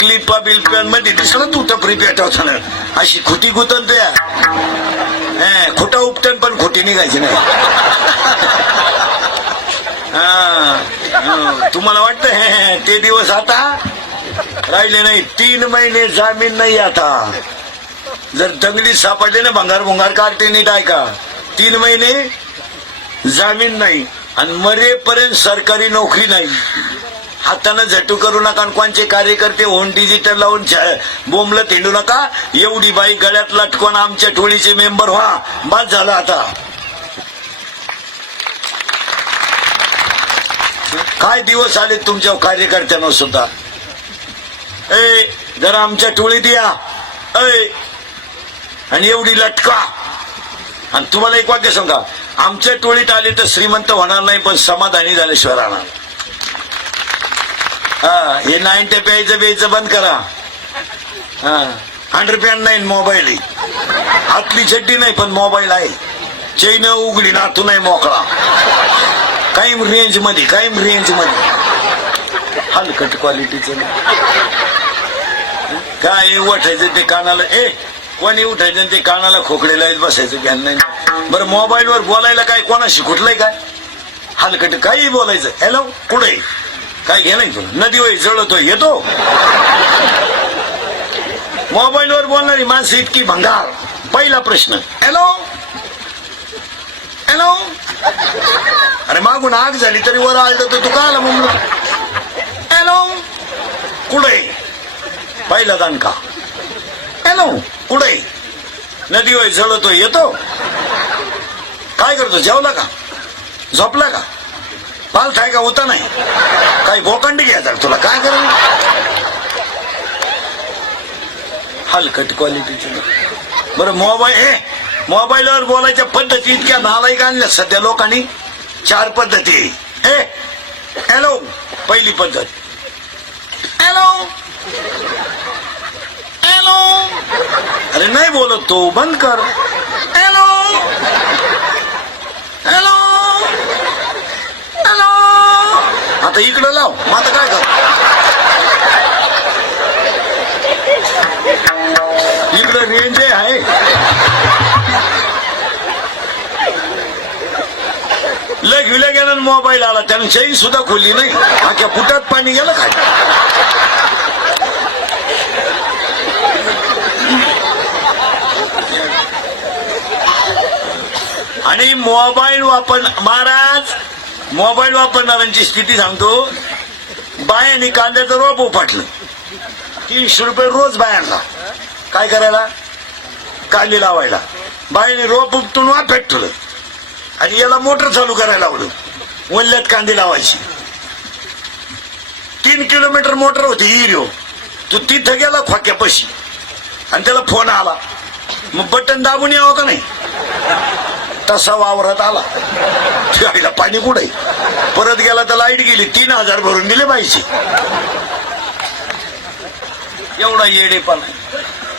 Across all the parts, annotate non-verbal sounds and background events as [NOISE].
क्लिपा पबिलमध्ये दिसलं तू टपरी पेटवता ना अशी खुटी गुतन तुया हे, खोटं उपटन पण खोटी निघायची नाही हा, तुम्हाला वाटतं हे, ते दिवस आता राहिले नाही तीन महिने जामीन नाही आता जर दंगली सापडले ना भंगार भुंगार काढते नीट ऐका तीन महिने जामीन नाही आणि मरेपर्यंत सरकारी नोकरी नाही हातानं झटू करू नका आणि कोणचे कार्यकर्ते होऊन डिजिटल लावून बोंबलं हिंडू नका. एवढी बाई गळ्यात लटकून आमच्या टोळीचे मेंबर व्हा. बस झालं आता. काय दिवस आले तुमच्या कार्यकर्त्यांना सुद्धा? ए जरा आमच्या टोळीत या ए आणि एवढी लटका. आणि तुम्हाला एक वाक्य सांगा. आमच्या टोळीत आले तर श्रीमंत होणार नाही पण समाधानी झाल्याशिवाय राहणार. हा हे ते प्यायचं प्यायचं बंद करा. हा हंड्रेड पॅन नाही मोबाईल आहे. हातली चड्डी नाही पण मोबाईल आहे. चैन उघडी नातू नाही मोकळा. कायम रेंजमध्ये कायम रेंजमध्ये. हलकट क्वालिटीच काय उठायचं ते कानाला ए कोणी उठायचं आणि ते कानाला खोकडे आहेत बसायचं ज्ञान नाही. बरं मोबाईलवर बोलायला काय कोणाशी कुठलंय काय? हलकट काही बोलायचं. हॅलो कुठे? काय घे नाही तुला नदी होई जळतोय येतो. मोबाईलवर बोलणारी माणसं इतकी भंगार. पहिला प्रश्न हॅलो? हॅलो? अरे मागून आग झाली तरी वर आलं तर तू का आला म्हणून हॅलो? कुठे पहिला दणका हॅलो? कुठे नदी होय जळतो येतो. काय करतो? जेवला का? झोपला का? पाल थाय का? होता नाही. काही बोकंडी घ्यायचा तुला काय कर हलकट क्वालिटीची बरं मोबाईल हे मोबाईलवर बोलायच्या पद्धती इतक्या नालायक आणल्या सध्या लोकांनी. चार पद्धती. हे हॅलो पहिली पद्धत. हॅलो हॅलो अरे नाही बोलत तो बंद कर. हॅलो हॅलो आता इकडं लाव. मग आता काय कर? इकडं रेंज आहे. लय विले गेलं मोबाईल आला. त्यानं चैन सुद्धा खोलली नाही. आख्या फुटात पाणी गेलं काय? आणि मोबाईल वापर महाराज मोबाईल वापरणाऱ्यांची स्थिती सांगतो. बायांनी कांद्याचं रोप उपाटलं. तीनशे रुपये रोज बायांना. काय करायला? कांदे लावायला. बायाने रोप उपटून वाफेट ठेवलं आणि याला मोटर चालू करायला लावलं. वल्ल्यात कांदे लावायची. तीन किलोमीटर मोटर होती हिरिओ तो तिथं गेला खोक्यापाशी. आणि त्याला फोन आला. मग बटन दाबून यावं का नाही? तसा वावरात आला. गाडीला पाणी कुठे? परत गेला तर लाइट गेली तीन हजार भरून दिले पाहिजे एवढा येडेपण.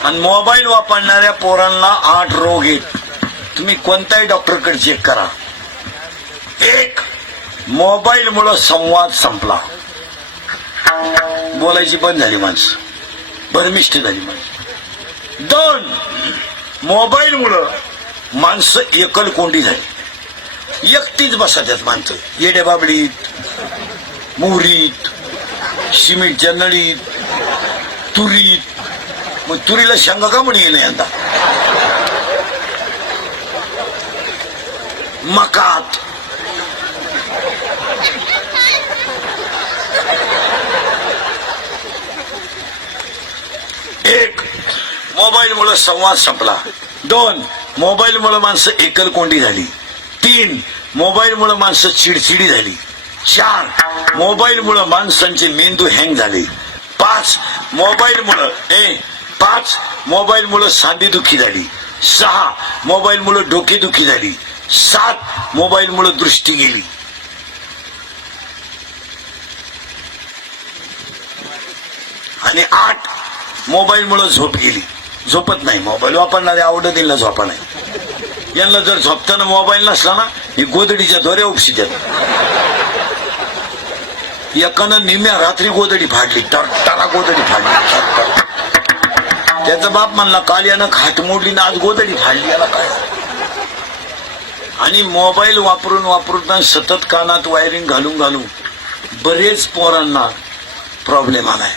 आणि मोबाईल वापरणाऱ्या पोरांना आठ रोग येत तुम्ही कोणत्याही डॉक्टरकडे चेक करा. एक मोबाईल मुळे संवाद संपला. बोलायची बंद झाली माणसं. भरमिष्ठ झाली माणसं. दोन मोबाईल मुळे माणसं एकल कोंडी झाली. एकटीच बसायच्यात माणसं. येड्या बाबडीत मोहरीत सिमेंटच्या नळीत तुरीत. मग तुरीला शेंगा का म्हणे येणे यंदा मकात. एक मोबाईल मुळे संवाद संपला. दोन मोबाईलमुळे माणसं एकलकोंडी झाली. तीन मोबाईलमुळे माणसं चिडचिडी झाली. चार मोबाईलमुळे माणसांचे मेंदू हँग झाले. पाच मोबाईलमुळं ए पाच मोबाईलमुळं सांधेदुखी झाली. सहा मोबाईलमुळं डोकेदुखी झाली. सात मोबाईलमुळं दृष्टी गेली. आणि आठ मोबाईलमुळं झोप गेली. झोपत नाही. मोबाईल वापरणारे आवडत येईल झोपा नाही. यांना जर झोपताना मोबाईल नसला ना ही गोदडीच्या दोऱ्या उपसितात एकानं निम्या रात्री गोदडी फाडली टर टरा गोदडी फाडली त्याचा बाप म्हणला काल यानं खाट मोडली ना आज गोदडी फाडली याला काय? आणि मोबाईल वापरून वापरून सतत कानात वायरिंग घालून घालून बरेच पोरांना प्रॉब्लेम आलाय.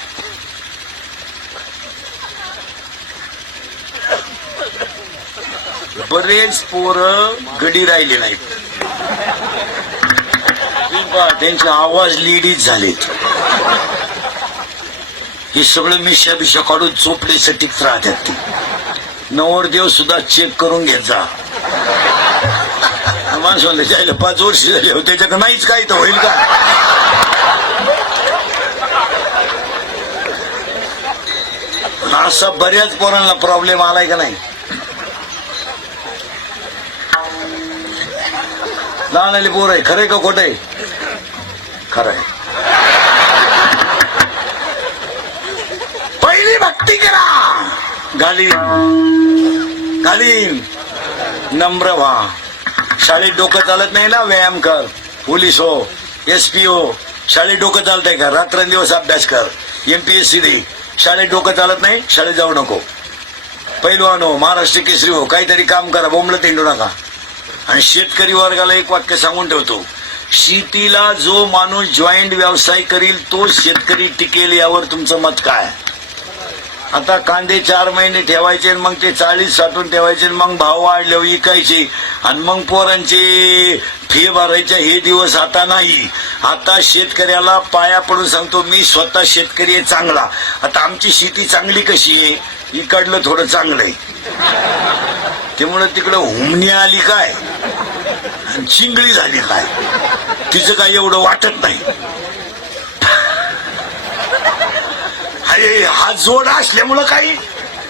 बरेच पोर गडी राहिले नाहीत. त्यांचे आवाज लिडीच झालेत. हे सगळं मिशा बिशा काढून चोपडीसाठी राहतात ते. नवरदेव सुद्धा चेक करून घ्यायचा जा. [LAUGHS] माणसं म्हणलं जायला पाच वर्ष झाले होते त्याच्यात नाहीच काही तर होईल का? असा बऱ्याच पोरांना प्रॉब्लेम आलाय का नाही? लहान आली पोर आहे. खरंय का खोट आहे? खरं आहे पहिली भक्ती करा. घालीन घालीन नम्र व्हा. शाळेत डोकं चालत नाही ना? व्यायाम कर. पोलीस हो एस पी हो. शाळेत डोकं चालतंय का? रात्रंदिवस अभ्यास कर. एमपीएससी दे. शाळेत डोकं चालत नाही? शाळेत जाऊ नको. पैलवान हो महाराष्ट्र केसरी हो. काहीतरी काम करा. बोंबलं तेंडू नका. आणि शेतकरी वर्गाला एक वाक्य सांगून ठेवतो. शेतीला जो माणूस जॉईंट व्यवसाय करील तो शेतकरी टिकेल यावर तुमचं मत काय? आता कांदे चार महिने ठेवायचे आणि मग ते चाळीस साठून ठेवायचे आणि मग भाव वाढले विकायचे. आणि मग पोरांचे फी भरायचे हे दिवस आता नाही. आता शेतकऱ्याला पाया पडून सांगतो मी स्वतः शेतकरी आहे चांगला. आता आमची शेती चांगली कशी आहे? इकडलं थोडं चांगलं आहे. त्यामुळे तिकडं हुमणी आली काय? आणि चिंगळी झाली काय? तिचं काय एवढं वाटत नाही. अरे हा जोड असल्यामुळं काही?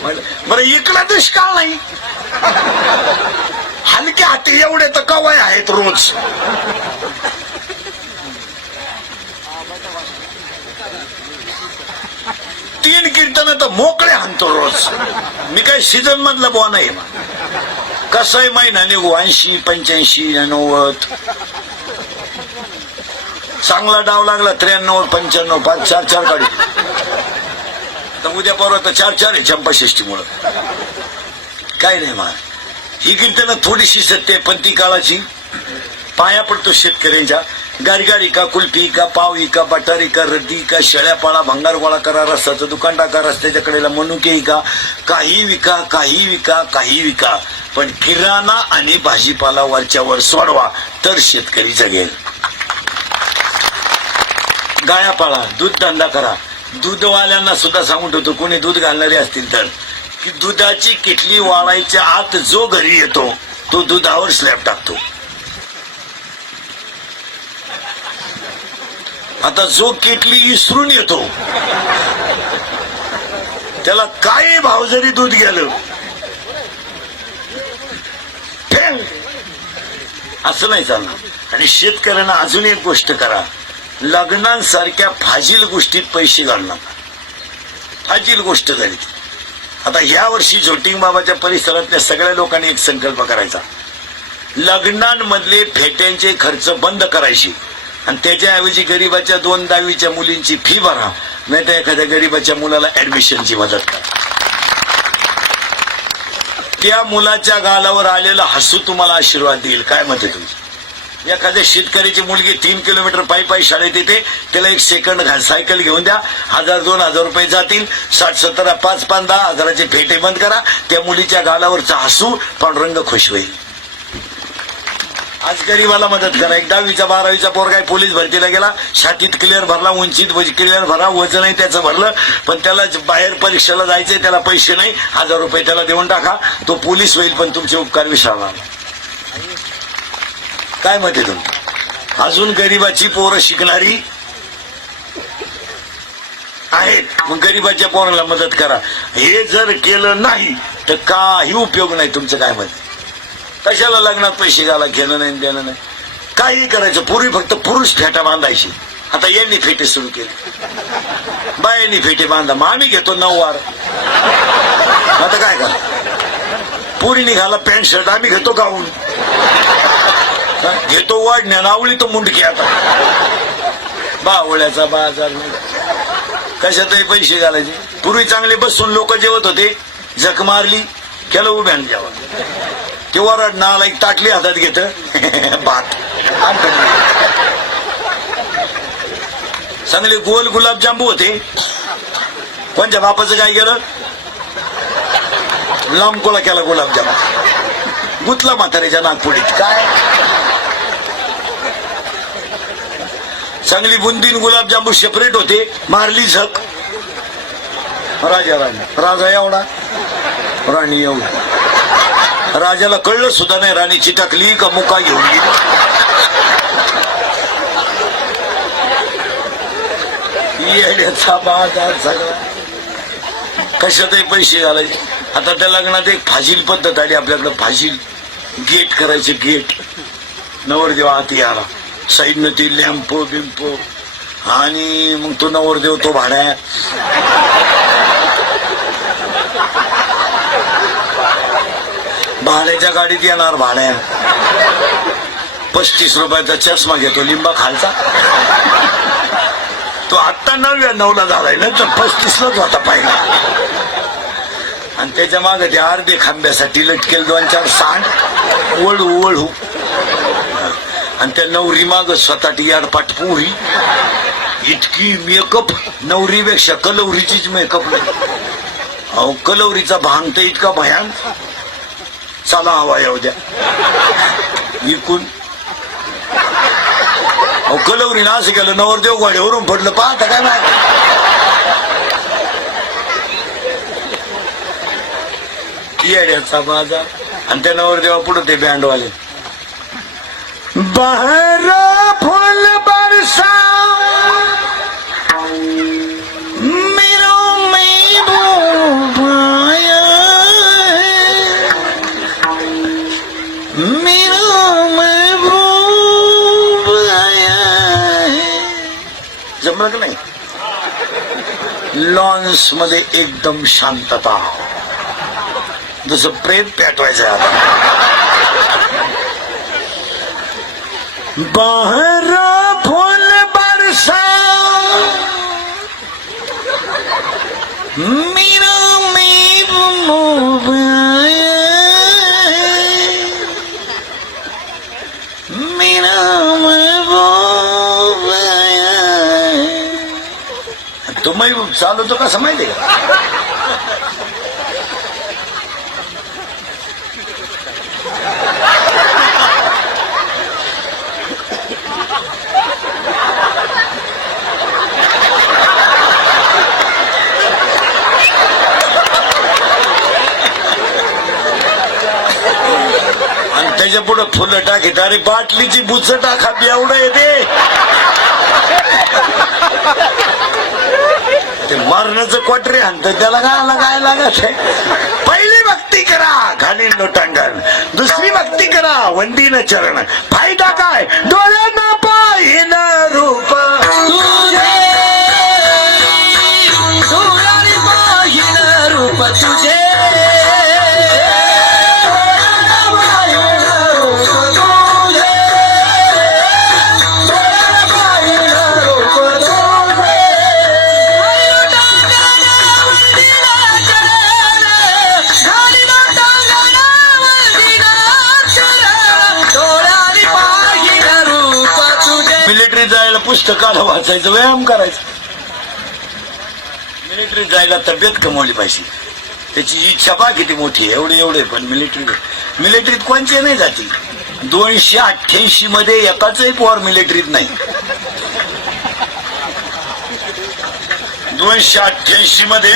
बरं इकडं दुष्काळ नाही. हलके हाती एवढे तर कवाय आहेत रोज. तीन कीर्तन तर मोकळे हाणतो रोज. मी काय सीझन मधला बुवा नाही. कसंही महिना निघू? ऐंशी पंच्याऐंशी नव्वद. चांगला डाव लागला त्र्याण्णव पंच्याण्णव पाच चार चार गाडी तर उद्या परवा तर चार चार आहे चंपाषष्टी मुळे काय नाही मा? ही कीर्तनं थोडीशी सत्य आहे पण ती काळाची. पाया पडतो शेतकऱ्यांच्या. गारगाडी का कुल्फी का पावी का बटारी का रद्दी का शेळ्यापाळा भंगार गोळा करा रस्त्याचं दुकान टाका रस्त्याच्या कडेला मनुके का काही विका काही विका काही विका. पण किराणा आणि भाजीपाला वरच्या वर सोडवा तर शेतकरी जगेल. गाया पाळा दूध धंदा करा. दूधवाल्यांना सुद्धा सांगून ठेवतो कोणी दूध घालणारे असतील तर. की दुधाची किटली वाळायच्या आत जो घरी येतो तो दुधावर स्लॅब टाकतो. आता जो किटली विसरून येतो त्याला काय भाव जरी दूध गेलं असं नाही चालणार. आणि शेतकऱ्यांना अजून एक गोष्ट करा. लग्नांसारख्या फाजील गोष्टीत पैसे घालणार फाजील गोष्ट झाली आता ह्या वर्षी झोटिंग बाबाच्या परिसरातल्या सगळ्या लोकांनी एक संकल्प करायचा. लग्नांमधले फेट्यांचे खर्च बंद करायचे. आणि त्याच्याऐवजी गरीबाच्या दोन दहावीच्या मुलींची फी भरा. नाही तर एखाद्या गरीबाच्या मुलाला ऍडमिशनची मदत करा. त्या मुलाच्या गालावर आलेलं हसू तुम्हाला आशीर्वाद देईल. काय म्हणते तुम्ही तुमचं? एखाद्या शेतकऱ्याची मुलगी तीन किलोमीटर पायी पायी शाळेत येते त्याला एक सेकंड घा सायकल घेऊन द्या. हजार दोन हजार रुपये जातील. साठ सत्तर पाच पाच दहा हजाराचे फेटे बंद करा. त्या मुलीच्या गालावरचा हसू पांडुरंग खुश होईल. आज गरीबाला मदत करा. एक दहावीचा बारावीचा पोरगा काय पोलीस भरतीला गेला. छातीत क्लिअर भरला उंचीत क्लिअर भरा वजनही त्याचं भरलं. पण त्याला बाहेर परीक्षेला जायचंय त्याला पैसे नाही. हजार रुपये त्याला देऊन टाका. तो पोलीस होईल पण तुमचे उपकार विसरणार काय म्हणते तुम्ही अजून गरीबाची पोरं शिकणारी आहेत. मग गरीबाच्या पोराला मदत करा. हे जर केलं नाही तर काही उपयोग नाही. तुमचं काय मत? कशाला लग्नात पैसे घाला घेणं नाही देणं नाही? काही करायचं. पूर्वी फक्त पुरुष फेटा बांधायची. आता यांनी फेटे सुरू केले. बायांनी फेटे बांधा. मग आम्ही घेतो नऊवार आता काय करा? पुरी निघाला पॅन्ट शर्ट आम्ही घेतो गाऊन. घेतो वाढण्या नावळी तो मुंडकी आता. बावळ्याचा बाजार. कशातही पैसे घालायचे. पूर्वी चांगले बसून लोक जेवत होते. जख मारली केलं उभ्यान जेवण. किंवा वरड एक ताटली हातात घेत भात [LAUGHS] चांगले गोल गुलाबजांबू होते. कोणत्या बापाचं काय केलं? लांब कोला केला गुलाबजाम गुतला म्हाताऱ्याच्या नागपुडीत. काय? चांगली बुंदीन गुलाबजांबू सेपरेट होते. मारली झक. राजा राणी राजा एवढा. राणी एवढा. राजाला कळलं सुद्धा नाही राणीची टाकली का मुका घेऊन गेली येड्याचा बाजार सगळा कशातही पैसे घालायचे. आता त्या लग्नात एक फाशील पद्धत आली आपल्याकडं फाशील. गेट करायचे गेट. नवरदेव आती याला. साईडनं ती लॅम्पो बिंप आणि मग तो नवरदेव तो भाड्या. भाड्याच्या गाडीत येणार भाड्या पस्तीस रुपयाचा चष्मा घेतो लिंबा खालचा. तो आत्ता नव्या नऊला झालाय ना तर पस्तीसलाच होता पाहिला. आणि त्याच्यामागे ते अर्धे खांब्यासाठी लटकेल दोन चार सांड वळू वळू. आणि त्या नवरी माग स्वतः याडपाट पुरी. इतकी मेकअप नवरीपेक्षा कलवरीचीच मेकअप नाही अहो कलवरीचा भांग तर इतका भयान. चला हवा येऊ द्या इकून. अहो कलवरीनं असं केलं नवरदेव गाडीवरून पडलं पाहता काय नाही येड्याचा माझा आणि त्या नवरदेवा पुढं ते बँडवाले. बहर फुल बरसा जमलं का नाही? लॉन्समध्ये एकदम शांतता. जसं प्रेत पेटवायचं आता. बाहेर फोन बरसा. मी मी तो चालवतो कसं माहिती का आणि त्याच्या पुढे फुलं टाकीत अरे बाटलीची बुच टाका एवढं येते ते मरणच कोटरी आणत त्याला काय काय लागत पहिली भक्ती करा घालीन लोटांगण. दुसरी भक्ती करा वंदीन चरण. फायदा काय? डोळ्यांना पाहिन रूप. तुझे डोळ्याने पाहिन रूप. तुझे बसायचं व्यायाम करायचं. मिलिटरीत जायला तब्येत कमवली पाहिजे. त्याची इच्छा पा किती मोठी आहे एवढे एवढे पण मिलिटरी मिलिटरीत कोणचे नाही जाती. दोनशे अठ्ठ्याऐंशी मध्ये एकाचही पोर मिलिटरीत नाही. दोनशे अठ्ठ्याऐंशी मध्ये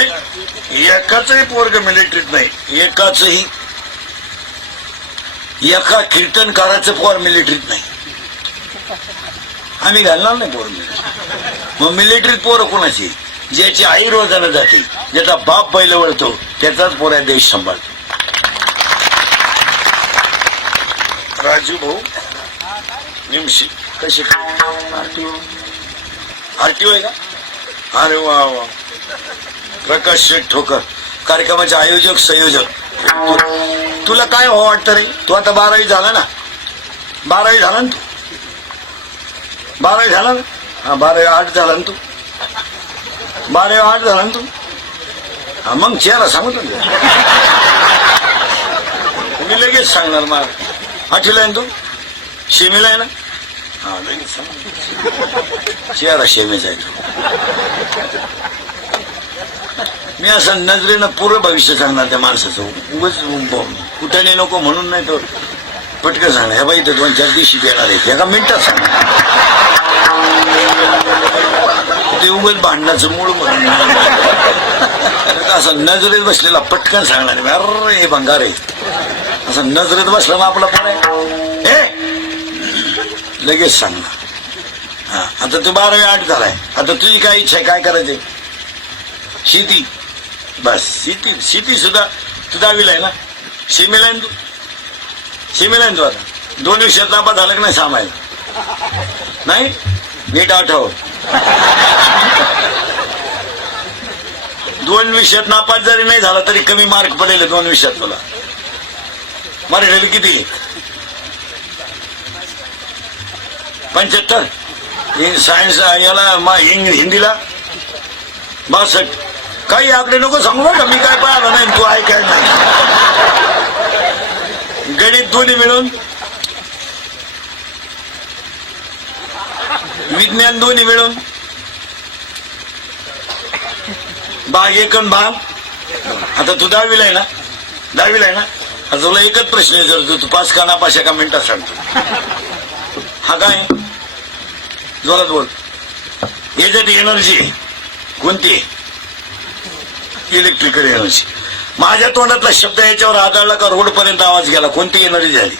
एकाचही पोरग मिलिटरीत नाही. एकाचही. एका कीर्तनकाराचं पोर मिलिटरीत नाही. आम्ही घालणार नाही पोरं. मग मिलिटरीत पोरं कोणाची? ज्याची आई रोजानं जाते ज्याचा बाप बैल वळतो त्याचाच पोऱ्या देश सांभाळतो. राजू भाऊ निमशी कसे आरटीओ? आरटीओ आहे का? अरे वा वा. प्रकाश शेठ ठोकर कार्यक्रमाचे आयोजक संयोजक. तुला काय हो वाटतं रे? तू आता बारावी झाला ना? बारावी झाला ना तू? बारावी झाला ना? हा बारावी आठ झाला ना तू? बारावी आठ झाला ना तू? हा मग चेहरा सांगतो मी लगेच सांगणार मला आठवीला आहे ना तू? शेमीला आहे ना? हा लगेच सांग चेहरा शेमीचा आहे तू. मी असं नजरेनं पूर्ण भविष्य सांगणार त्या माणसाचं. उगच कुठे नको म्हणून नाही तो पटकन सांगणार. ह्या बाई तर दोन चार दिवशी देणार आहे एका मिनिटात सांगणार. ते उगाच भांडणाचं मूळ म्हणून. असं नजरेत बसलेला पटकन सांगणार अरे हे भंगार आहे. असं नजरेत बसला ना आपला पण आहे. हे लगेच सांगणार हा आता तू बारावी आठ झालाय. आता तुझी काय इच्छा आहे काय करायचे शेती बस शेती शेती सुद्धा तू दहावीला आहे ना? शेमीला आहे तू. शेमीला आहे ना तू आता. दोन विषयात नापा झालं की नाही सामायला नाही? नीट आठव. दोन विषयात नापास जरी नाही झाला तरी कमी मार्क पडेल दोन विषयात तुला. मराठीला किती पंच्याहत्तर. सायन्स याला मा- इंग- हिंदीला? बासष्ट. काही आकडे नको सांगू का मी काय पाहिलं नाही तू ऐकाय नाही. गणित दोन्ही मिळून विज्ञान दोन्ही मिळून. भाग एकण आणि भाग आता तू दहावीला आहे ना? दहावीला आहे ना? आता तुला एकच प्रश्न विचारतो तू पाच का ना पाच एका मिनिटात सांगतो. हा काय? जोरात बोल. याच्यात एनर्जी कोणती इलेक्ट्रिकल एनर्जी माझ्या तोंडातला शब्द याच्यावर आदळला का रोडपर्यंत आवाज गेला? कोणती एनर्जी झाली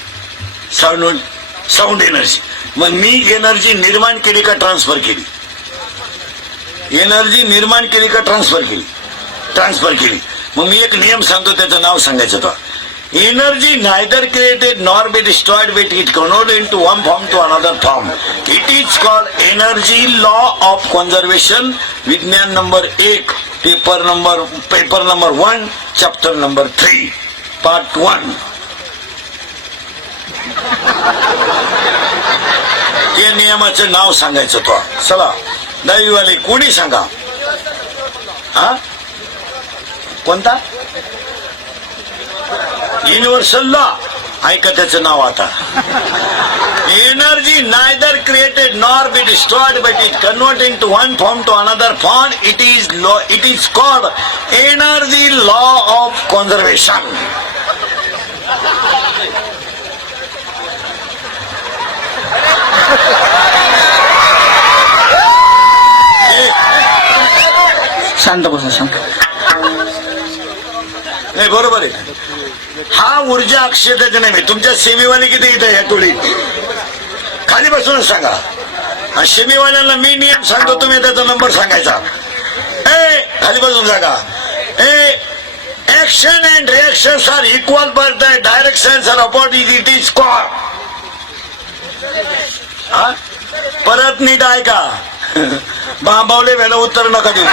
साऊंड साऊंड एनर्जी मग मी एनर्जी निर्माण केली का ट्रान्सफर केली? एनर्जी निर्माण केली का ट्रान्सफर केली? ट्रान्सफर केली. मग मी एक नियम सांगतो त्याचं नाव सांगायचं तो energy neither created nor be destroyed with it convert in to one form to another form it is called energy law of conservation विज्ञान नंबर एक paper number paper number one chapter number three part one ते नियमाचं नाव सांगायचं तो. चला दहावीवाले कोणी सांगा? हा? कोणता? Universal law. ऐका त्याचं नाव आता. Energy neither created nor be destroyed but it converting to one form to another form it is law it is called energy law of conservation शांत बसा शांत. नाही बरोबर आहे. हा ऊर्जा अक्षयतेचे नाही तुमच्या सेमीवाले किती इथे या टोळी? खाली बसूनच सांगा. हा सेमीवाल्यांना मी नियम सांगतो तुम्ही त्याचा नंबर सांगायचा. ए खाली बसून सांगा. ए action and reaction are equal both the direction are opposite it is call परत नीट ऐका. बांबावले वेळा उत्तर नका देऊ.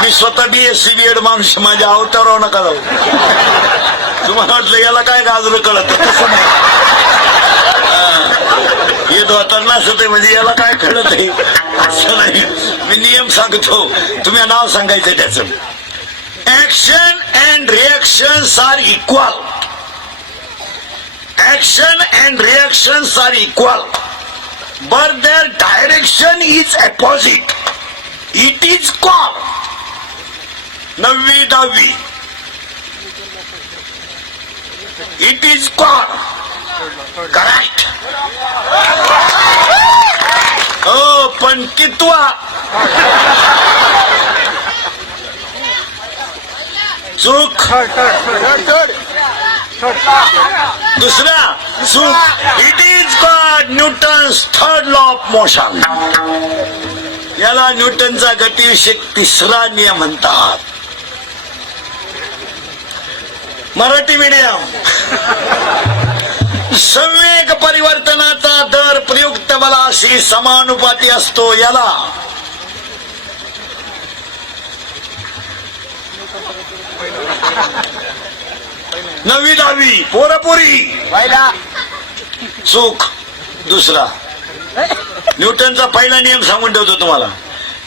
मी स्वतः B S C B Ed माणूस माझ्या अवतारावर नका जाऊ. तुम्हाला वाटलं याला काय गाजर कळत? तसं नाही. हा. म्हणजे याला काय कळत आहे असं नाही. मी नियम सांगतो. तुम्ही नाव सांगायचं त्याचं. Action and reactions are equal action and reactions are equal but their direction is opposite. It is called Navi Davi. It is called correct. Oh, Pankitwa. Chuk. दुसरा it is called Newton's third law of motion याला न्यूटनचा गतिविषयक तिसरा नियम म्हणतात. Marathi medium संवेग परिवर्तनाचा दर प्रयुक्त बलाशी समानुपाती असतो याला. नवी दहावी पोरपुरी पहिला. चूक. दुसरा. न्यूटनचा पहिला नियम सांगून ठेवतो तुम्हाला.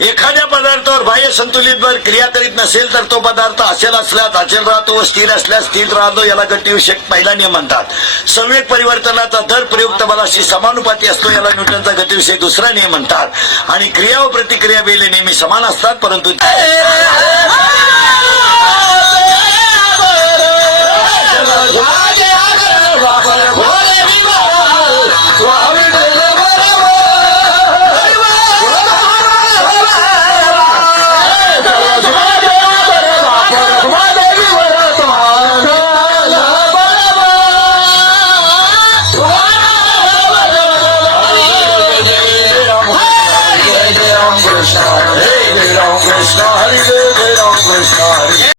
एखाद्या पदार्थावर बाह्य संतुलित बळ क्रिया करीत नसेल तर तो पदार्थ असेल असल्यास अचल राहतो व स्थिर असल्यास स्थिर राहतो याला गतिविषयक पहिला नियम म्हणतात. संवेग परिवर्तनाचा दर प्रयुक्त बलाशी समानुपाती असतो याला न्यूटनचा गतिविषयक दुसरा नियम म्हणतात. आणि क्रिया व प्रतिक्रिया वेळे नेहमी समान असतात परंतु